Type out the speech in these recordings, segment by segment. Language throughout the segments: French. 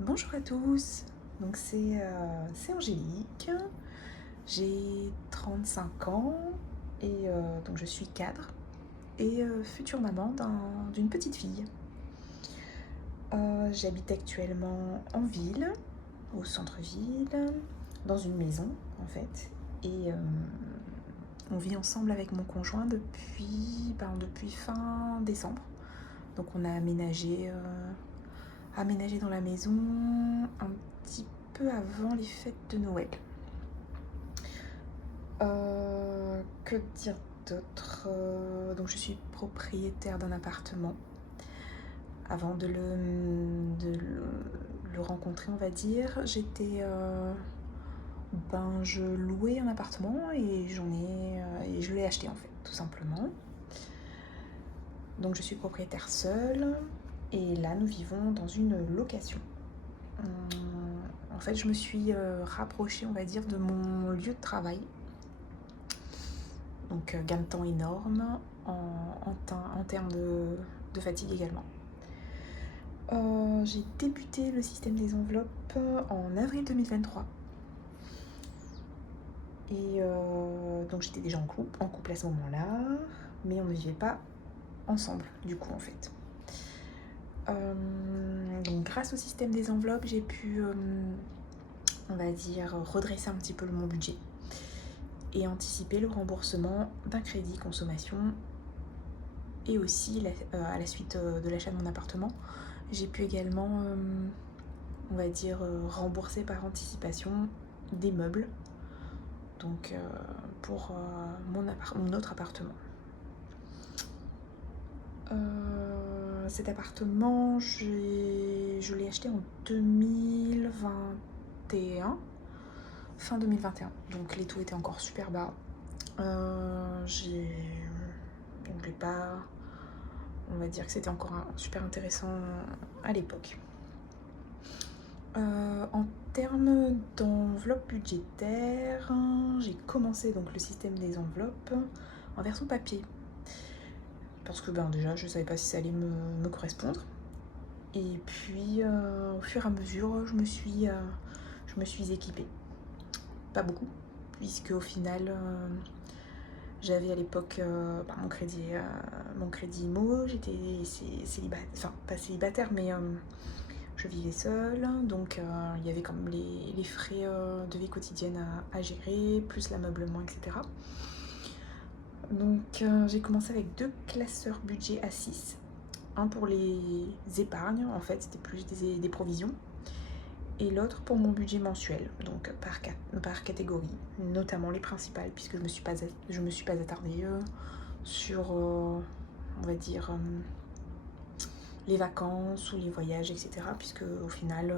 Bonjour à tous, donc c'est Angélique, j'ai 35 ans et donc je suis cadre et future maman d'une petite fille. J'habite actuellement en ville, au centre-ville, dans une maison en fait, et on vit ensemble avec mon conjoint depuis fin décembre. Donc on a aménagé dans la maison un petit peu avant les fêtes de Noël. Que dire d'autre? Donc je suis propriétaire d'un appartement. Avant de le rencontrer, on va dire, je louais un appartement et je l'ai acheté en fait, tout simplement. Donc je suis propriétaire seule et là nous vivons dans une location. En fait, je me suis rapprochée, on va dire, de mon lieu de travail. Donc gain de temps énorme en termes de fatigue également. J'ai débuté le système des enveloppes en avril 2023. Et donc j'étais déjà en couple à ce moment-là, mais on ne vivait pas ensemble du coup en fait. Donc grâce au système des enveloppes, j'ai pu, on va dire, redresser un petit peu mon budget et anticiper le remboursement d'un crédit consommation. Et aussi, à la suite de l'achat de mon appartement, j'ai pu également, on va dire, rembourser par anticipation des meubles, donc pour mon autre appartement. Cet appartement, je l'ai acheté en 2021, fin 2021, donc les taux étaient encore super bas. Donc je l'ai pas... On va dire que c'était encore super intéressant à l'époque. En termes d'enveloppe budgétaire, j'ai commencé donc le système des enveloppes en version papier. Parce que déjà je savais pas si ça allait me correspondre. Et puis au fur et à mesure je me suis équipée. Pas beaucoup, puisque au final j'avais à l'époque mon crédit IMO, j'étais célibataire, enfin pas célibataire mais je vivais seule, donc il y avait quand même les frais de vie quotidienne à gérer, plus l'ameublement, etc. Donc j'ai commencé avec 2 classeurs budget à 6. Un pour les épargnes, en fait c'était plus des provisions, et l'autre pour mon budget mensuel, donc par catégorie, notamment les principales, puisque je me suis pas attardée sur, on va dire, les vacances ou les voyages, etc. Puisque au final,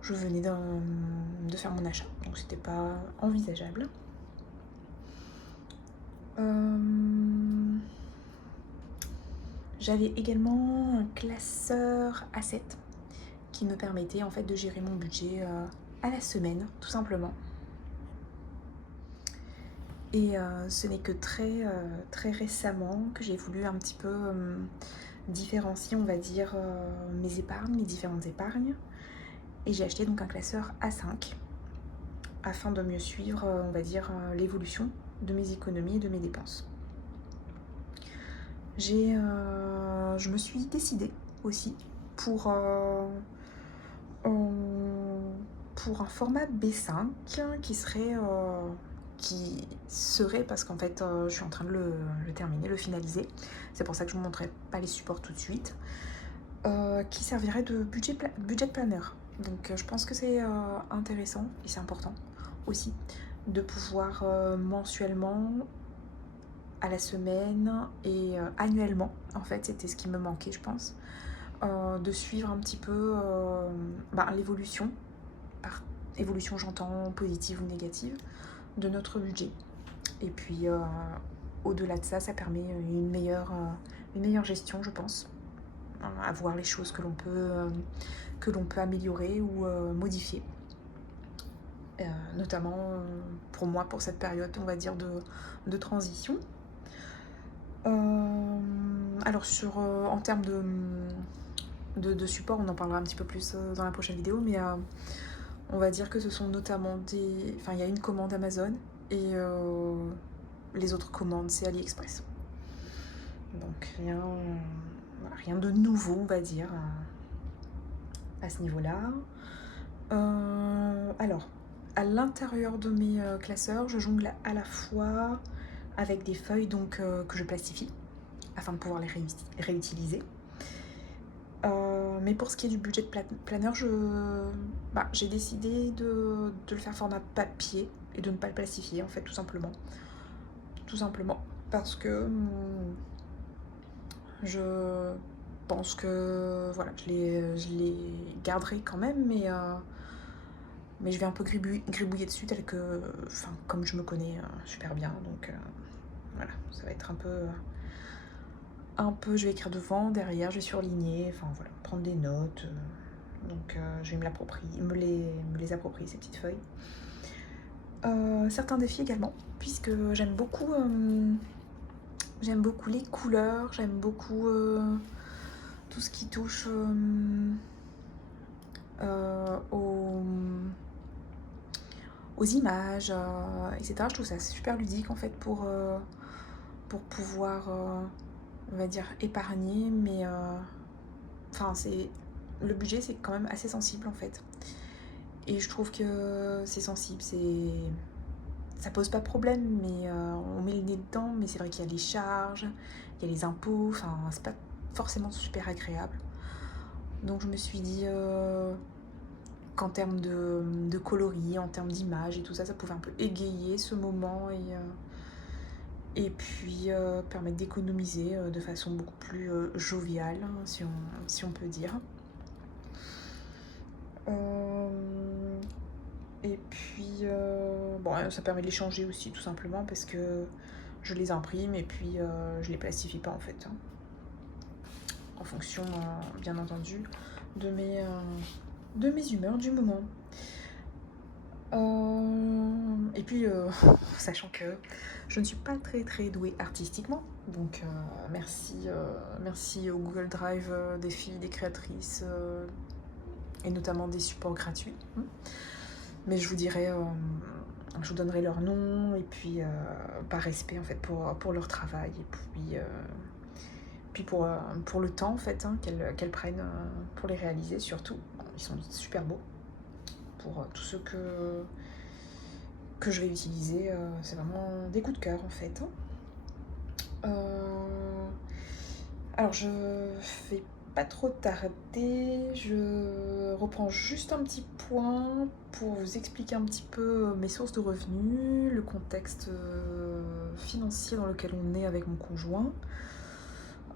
je venais de faire mon achat, donc c'était pas envisageable. J'avais également un classeur A7 qui me permettait en fait de gérer mon budget à la semaine, tout simplement. Et ce n'est que très récemment que j'ai voulu un petit peu différencier, on va dire, mes différentes épargnes. Et j'ai acheté donc un classeur A5 afin de mieux suivre, on va dire, l'évolution de mes économies et de mes dépenses. Je me suis décidée aussi pour un format B5 qui serait parce qu'en fait je suis en train de le terminer, le finaliser. C'est pour ça que je ne vous montrerai pas les supports tout de suite. Qui servirait de budget planner. Donc je pense que c'est intéressant et c'est important aussi de pouvoir mensuellement, à la semaine et annuellement, en fait c'était ce qui me manquait je pense, de suivre un petit peu l'évolution, par évolution j'entends positive ou négative, de notre budget. Et puis au-delà de ça, ça permet une meilleure gestion je pense, à voir les choses que l'on peut améliorer ou modifier. Notamment pour moi, pour cette période, on va dire, de transition. Alors en termes de support, on en parlera un petit peu plus dans la prochaine vidéo, mais on va dire que ce sont notamment des... Enfin, il y a une commande Amazon et les autres commandes, c'est AliExpress. Donc rien de nouveau, on va dire, à ce niveau-là. Alors, à l'intérieur de mes classeurs, je jongle à la fois avec des feuilles donc, que je plastifie afin de pouvoir les réutiliser. Mais pour ce qui est du budget planner, j'ai décidé de le faire format papier et de ne pas le plastifier en fait, tout simplement. Tout simplement parce que je pense que voilà, je les garderai quand même, mais je vais un peu gribouiller dessus tel que, enfin, comme je me connais super bien, donc voilà, ça va être un peu, je vais écrire devant, derrière, je vais surligner, enfin voilà, prendre des notes, donc je vais me les approprier ces petites feuilles. Certains défis également, puisque j'aime beaucoup les couleurs, j'aime beaucoup tout ce qui touche aux images, etc. Je trouve ça super ludique en fait pour pouvoir, on va dire, épargner, mais enfin le budget c'est quand même assez sensible en fait. Et je trouve que c'est sensible, ça pose pas de problème, mais on met le nez dedans, mais c'est vrai qu'il y a les charges, il y a les impôts, enfin c'est pas forcément super agréable. Donc je me suis dit qu'en termes de coloris, en termes d'image et tout ça, ça pouvait un peu égayer ce moment et puis permettre d'économiser de façon beaucoup plus joviale, si on peut dire. Et puis, bon, ça permet de les changer aussi, tout simplement, parce que je les imprime et puis je les plastifie pas, en fait. Hein, en fonction, bien entendu, de mes humeurs du moment. Et puis, sachant que je ne suis pas très très douée artistiquement, donc merci au Google Drive des filles, des créatrices, et notamment des supports gratuits. Mais je vous donnerai leur nom et puis par respect en fait pour leur travail et puis pour le temps en fait qu'elles prennent pour les réaliser surtout. Ils sont super beaux pour tous ceux que je vais utiliser. C'est vraiment des coups de cœur en fait. Alors je vais pas trop tarder, je reprends juste un petit point pour vous expliquer un petit peu mes sources de revenus, le contexte financier dans lequel on est avec mon conjoint.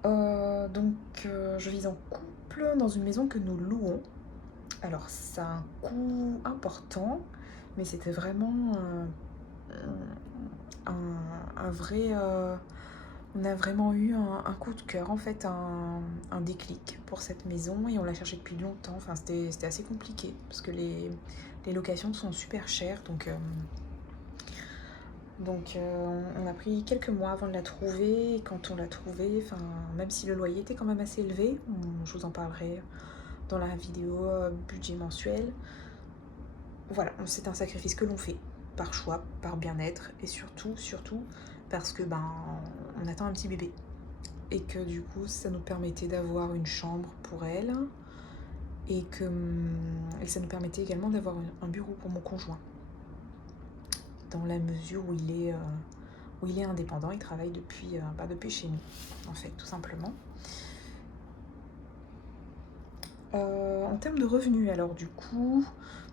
Donc je vis en couple dans une maison que nous louons. Alors ça a un coût important, mais c'était vraiment un vrai... on a vraiment eu un coup de cœur, en fait, un déclic pour cette maison et on l'a cherchée depuis longtemps. Enfin, c'était assez compliqué parce que les locations sont super chères. Donc on a pris quelques mois avant de la trouver. Et quand on l'a trouvée, enfin, même si le loyer était quand même assez élevé, je vous en parlerai dans la vidéo budget mensuel. Voilà, c'est un sacrifice que l'on fait par choix, par bien-être et surtout parce que on attend un petit bébé et que du coup ça nous permettait d'avoir une chambre pour elle et ça nous permettait également d'avoir un bureau pour mon conjoint dans la mesure où il est indépendant, il travaille depuis chez nous en fait tout simplement. En termes de revenus, alors du coup,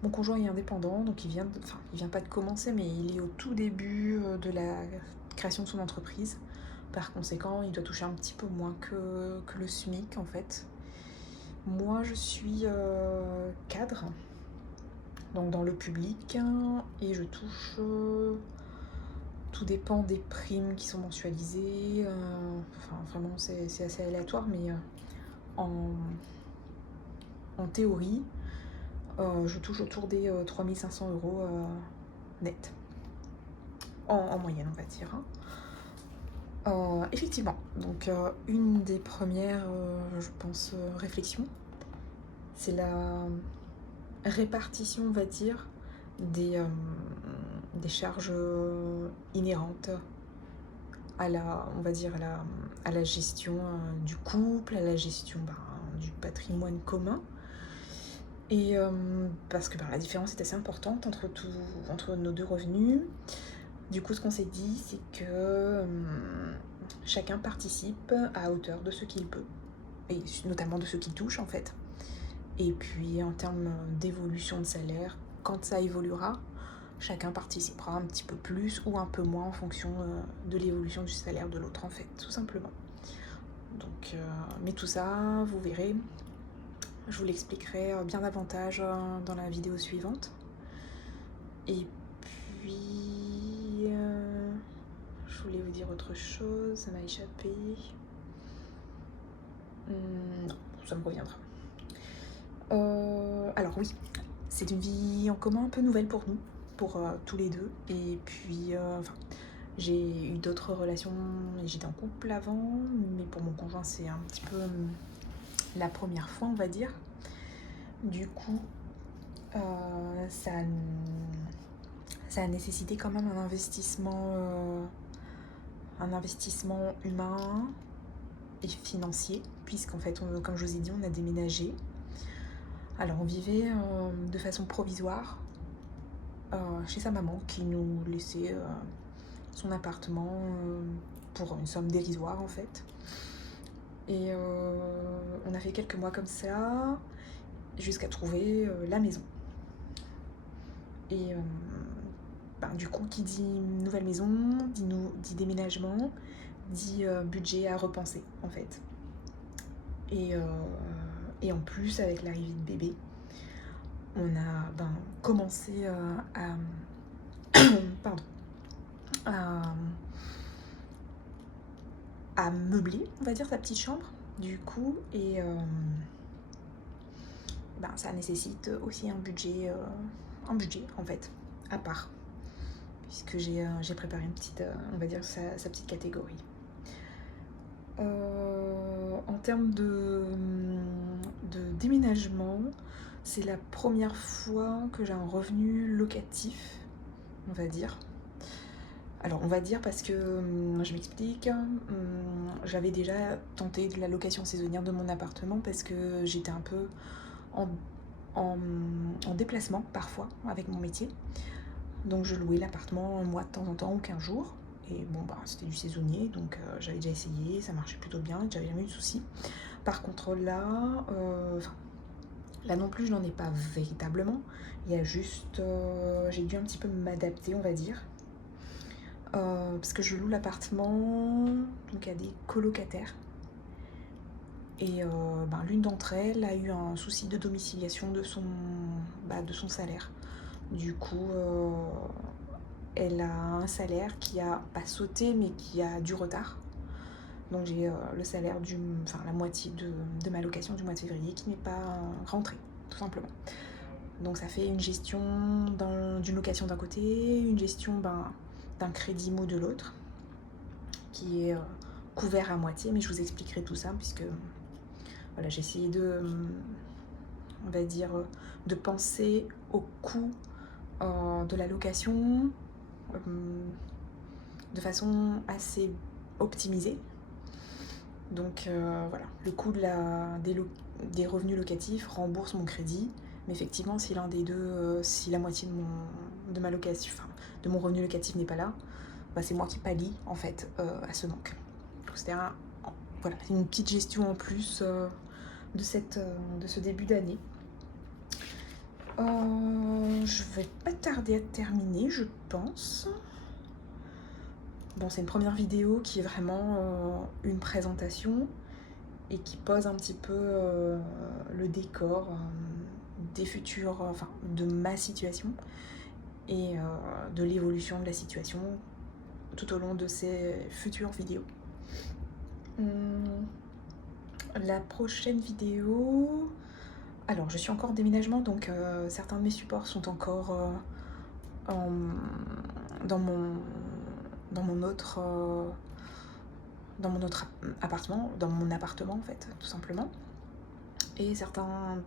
mon conjoint est indépendant, donc il vient pas de commencer, mais il est au tout début de la création de son entreprise. Par conséquent, il doit toucher un petit peu moins que le SMIC en fait. Moi, je suis cadre, donc dans le public, et je touche... tout dépend des primes qui sont mensualisées. Enfin, vraiment, c'est assez aléatoire, mais en théorie, je touche autour des 3500 € net. En moyenne, on va dire. Effectivement, donc une des premières, je pense, réflexions, c'est la répartition, on va dire, des charges inhérentes à la, on va dire, à la gestion du couple, à la gestion du patrimoine commun. Et parce que la différence est assez importante entre nos deux revenus. Du coup, ce qu'on s'est dit, c'est que chacun participe à hauteur de ce qu'il peut, et notamment de ce qu'il touche en fait. Et puis en termes d'évolution de salaire, quand ça évoluera, chacun participera un petit peu plus ou un peu moins en fonction de l'évolution du salaire de l'autre en fait, tout simplement. Donc, mais tout ça, vous verrez, je vous l'expliquerai bien davantage dans la vidéo suivante. Et puis, je voulais vous dire autre chose, ça m'a échappé. Non, ça me reviendra. Alors oui, c'est une vie en commun un peu nouvelle pour nous, pour tous les deux. Et puis, j'ai eu d'autres relations et j'étais en couple avant, mais pour mon conjoint c'est un petit peu la première fois, on va dire. Du coup, ça a nécessité quand même un investissement humain et financier, puisqu'en fait, comme je vous ai dit, on a déménagé. Alors on vivait de façon provisoire chez sa maman qui nous laissait son appartement pour une somme dérisoire en fait. Et on a fait quelques mois comme ça jusqu'à trouver la maison. Et du coup, qui dit nouvelle maison, dit déménagement, dit budget à repenser en fait. Et en plus, avec l'arrivée de bébé, on a commencé à meubler, on va dire, sa petite chambre, du coup, et ça nécessite aussi un budget en fait, à part, puisque j'ai préparé une petite, on va dire, sa petite catégorie. En termes de déménagement, c'est la première fois que j'ai un revenu locatif, on va dire. Alors on va dire parce que, je m'explique, j'avais déjà tenté de la location saisonnière de mon appartement parce que j'étais un peu en déplacement parfois avec mon métier. Donc je louais l'appartement un mois de temps en temps ou 15 jours. Et bon, c'était du saisonnier, donc j'avais déjà essayé, ça marchait plutôt bien, j'avais jamais eu de soucis. Par contre là non plus, je n'en ai pas véritablement. Il y a juste, j'ai dû un petit peu m'adapter, on va dire. Parce que je loue l'appartement donc à des colocataires. Et l'une d'entre elles a eu un souci de domiciliation de son salaire. Du coup, elle a un salaire qui a pas sauté mais qui a du retard. Donc j'ai le salaire la moitié de ma location du mois de février qui n'est pas rentrée, tout simplement. Donc ça fait une gestion d'une location d'un côté, une gestion d'un crédit IMO de l'autre, qui est couvert à moitié, mais je vous expliquerai tout ça, puisque voilà, j'ai essayé on va dire, de penser au coût de la location de façon assez optimisée. Donc voilà, le coût des revenus locatifs rembourse mon crédit, mais effectivement, si l'un des deux, si la moitié de ma location, de mon revenu locatif n'est pas là, c'est moi qui pallie en fait à ce manque. Donc c'était une petite gestion en plus de ce début d'année. Je vais pas tarder à terminer, je pense. Bon, c'est une première vidéo qui est vraiment une présentation et qui pose un petit peu le décor des futurs, de ma situation et de l'évolution de la situation tout au long de ces futures vidéos. La prochaine vidéo... Alors, je suis encore en déménagement, donc certains de mes supports sont encore dans mon autre appartement, dans mon appartement en fait, tout simplement. Et certains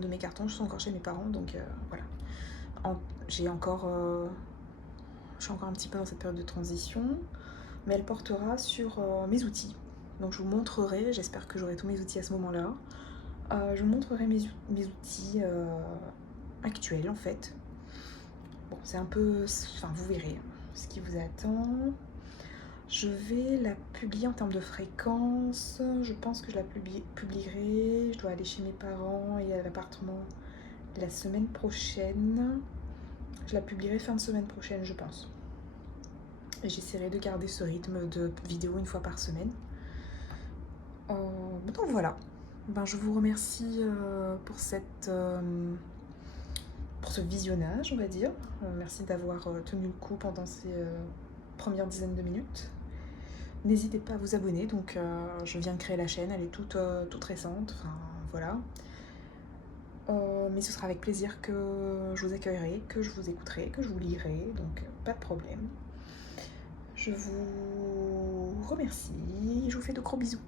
de mes cartons sont encore chez mes parents, donc voilà. En- j'ai encore, je suis encore un petit peu dans cette période de transition, mais elle portera sur mes outils. Donc je vous montrerai, j'espère que j'aurai tous mes outils à ce moment-là. Je vous montrerai mes outils actuels en fait. Bon, c'est un peu, enfin vous verrez ce qui vous attend. Je vais la publier en termes de fréquence. Je pense que je la publierai. Je dois aller chez mes parents et à l'appartement la semaine prochaine. Je la publierai fin de semaine prochaine, je pense. Et j'essaierai de garder ce rythme de vidéo une fois par semaine. Donc voilà. Ben, je vous remercie pour ce visionnage, on va dire. Merci d'avoir tenu le coup pendant ces premières dizaines de minutes. N'hésitez pas à vous abonner, donc je viens de créer la chaîne, elle est toute récente, enfin voilà. Mais ce sera avec plaisir que je vous accueillerai, que je vous écouterai, que je vous lirai, donc pas de problème. Je vous remercie, je vous fais de gros bisous.